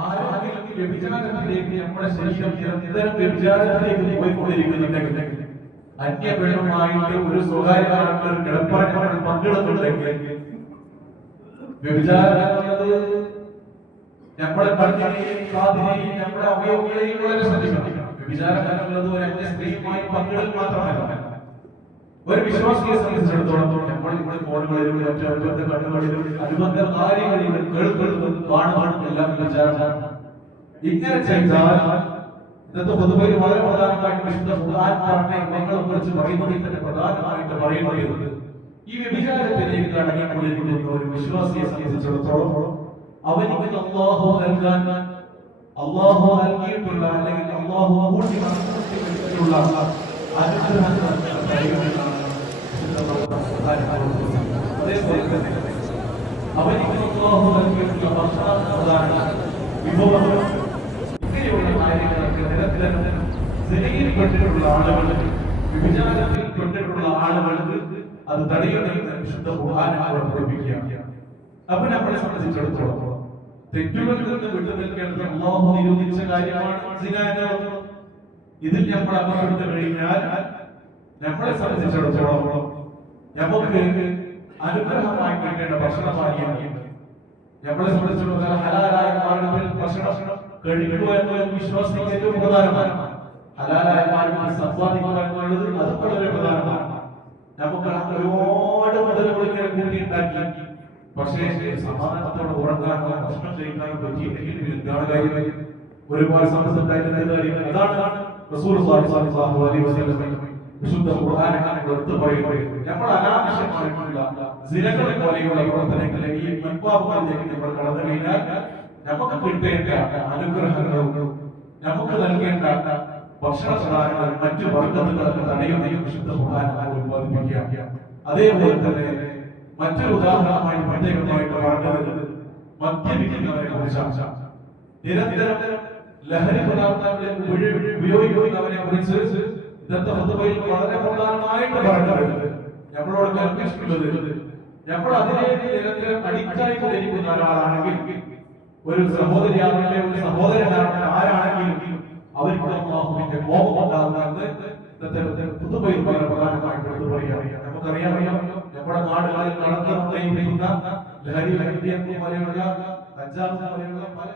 ആരെങ്കിലും വ്യഭിചാരത്തിലേക്ക് നമ്മുടെ ശരീരം നിരന്തരം വ്യഭിചാരത്തിലേക്ക് പോയിക്കൊണ്ടിരിക്കുന്നുണ്ടെങ്കിൽ, അന്യപെണ്ണുമായിട്ട് ഒരു സ്വകാര്യമായിട്ടുള്ള ഒരു കിടപ്പാട് പങ്കിടുന്നുണ്ടെങ്കിൽ, വ്യഭിചാരമെന്നത് നമ്മുടെ കണ്ണിനെയും കാതിനെയും നമ്മുടെ അവയവങ്ങളെയും വളരെ ശ്രദ്ധിക്കണം. വ്യഭിചാരം എന്നുള്ളത് ഒരു അന്യ സ്ത്രീയുമായി പങ്കിടൽ മാത്രമല്ല. ഒരു വിശ്വാസിയെ സംബന്ധിച്ചിടത്തോളം നമ്മൾ ഇവിടെ ഫോണുകളിലും മറ്റു അനുബന്ധ കണ്ണുകളിലും അനുബന്ധ കാര്യങ്ങളിലും കേൾക്കുന്നതും കാണുന്നതും എല്ലാം വ്യഭിചാരമാണ്. ഇങ്ങനെ ചെയ്താൽ ഇന്നത്തെ പൊതുവെ വളരെ പ്രധാനമായിട്ട് വിശുദ്ധ ഖുർആൻ പറഞ്ഞ ഇവങ്ങളെ കുറിച്ച് പറയുന്നതിൽ തന്നെ പ്രധാനമായിട്ട് പറയുന്നത് ഈ വ്യഭിചാരത്തിലേക്ക് അടങ്ങിക്കൊണ്ടിരിക്കുന്ന ഒരു വിശ്വാസിയെ സംബന്ധിച്ചിടത്തോളം അവനിക്ക് അല്ലാഹു നൽകിയിട്ടുള്ള അല്ലെങ്കിൽ അല്ലാഹു കൂട്ടി നൽകിയിട്ടുള്ള അനുഗ്രഹങ്ങൾ അതേപോലെ തന്നെ അവനിക്ക് അല്ലാഹു നൽകിയിട്ടുള്ള ഭക്ഷണ വിഭവങ്ങൾ ഇങ്ങനെയുള്ള കാര്യങ്ങളൊക്കെ നിരന്തരം സിനയിൽപ്പെട്ടിട്ടുള്ള ആളുകൾ, വിഭജനത്തിൽ പെട്ടിട്ടുള്ള ആളുകൾക്ക് അത് തടയണമെന്ന് വിശുദ്ധ ഖുർആൻ പഠിപ്പിക്കുകയാണ്. അപ്പൊ നമ്മളെ സംബന്ധിച്ചിടത്തോളം തെറ്റുകളിൽ നിന്ന് വിട്ടു നിൽക്കേണ്ടത് അല്ലാഹു നിരോധിച്ച കാര്യമാണ് സിന എന്നത്. ഇതിൽ നമ്മൾ അകപ്പെട്ടു കഴിഞ്ഞാൽ നമ്മളെ സംബന്ധിച്ചിടത്തോളം നമുക്ക് അനുഗ്രഹമായി കിട്ടേണ്ട ഭക്ഷണപാനീയങ്ങൾ നമ്മളെ സംബന്ധിച്ചിടത്തോളം ഹലാലായ മാർഗത്തിൽ ഭക്ഷണം കഴിക്കുക എന്നത് വിശ്വാസത്തിന് ഏറ്റവും പ്രധാനമാണ്. ഹലാലായ മാർഗത്തിൽ സമ്പാദിക്കുക എന്നുള്ളത് അത് വളരെ പ്രധാനമാണ്. നമുക്ക് ഒരുപാട് മുതലുകൾ ഇങ്ങനെ കൂട്ടിയുണ്ടാക്കി പക്ഷേ സമാധാനത്തോടെ ഉറങ്ങാനോ ഭക്ഷണം കഴിക്കാനോ പറ്റിയില്ലെങ്കിൽ എന്താണ് കാര്യം? ഒരുപാട് സമ്പത്തുണ്ടായിരുന്ന കാര്യം അതാണ് റസൂൽ സ്വല്ലല്ലാഹു അലൈഹി വസല്ലം വിശുദ്ധ ഖുർആനിൽ എടുത്തു പറയുന്നത്. നമ്മൾ അനാവശ്യമായിട്ടുള്ള സിനകളെ പോലെയുള്ള പ്രവർത്തനങ്ങളെ ഈ മൻപാപങ്ങളിലേക്ക് നമ്മൾ കടന്നു കഴിഞ്ഞാൽ നമുക്ക് കിട്ടേണ്ട അനുഗ്രഹങ്ങളും നമുക്ക് നൽകേണ്ട ഭക്ഷണ സാധനങ്ങൾ മറ്റു വർഗങ്ങളൊക്കെ തടയുകയും വിശുദ്ധ ഖുർആൻ ഉത്പാദിപ്പിക്കുക. അതേപോലെ തന്നെ മറ്റൊരു ഉദാഹരണമായി പ്രത്യേകമായിട്ട് പറഞ്ഞത് മദ്യപിക്കുന്നവരെ കുറിച്ചാണ്. നിരന്തരം ലഹരി പദാർത്ഥങ്ങളെ ഉപയോഗിക്കുന്നവരെ കുറിച്ച് ഇന്നത്തെ ഹുതുബയിൽ വളരെ പ്രധാനമായിട്ട് പറഞ്ഞത് നമ്മളോട് കൽപ്പിച്ചിട്ടുള്ളത് നമ്മൾ അതിലേക്ക് നിരന്തരം അഡിക്റ്റായി കൊണ്ടിരിക്കുന്ന ഒരാളാണെങ്കിൽ, ഒരു സഹോദരിയാവട്ടെ ഒരു സഹോദരനാവട്ടെ ആരാണെങ്കിലും അവർക്ക് അല്ലാഹുവിന്റെ കോപം ഉണ്ടാകുന്നത് ഇന്നത്തെ ഹുതുബയിൽ വളരെ പ്രധാനമായിട്ട് എടുത്തു പറയുകയാണ്. നമുക്കറിയാം നമ്മുടെ നാടുകളിൽ നടന്നുകൊണ്ടിരിക്കുന്ന ലഹരി പോലെയുള്ള കഞ്ചാവ് പോലെയുള്ള പല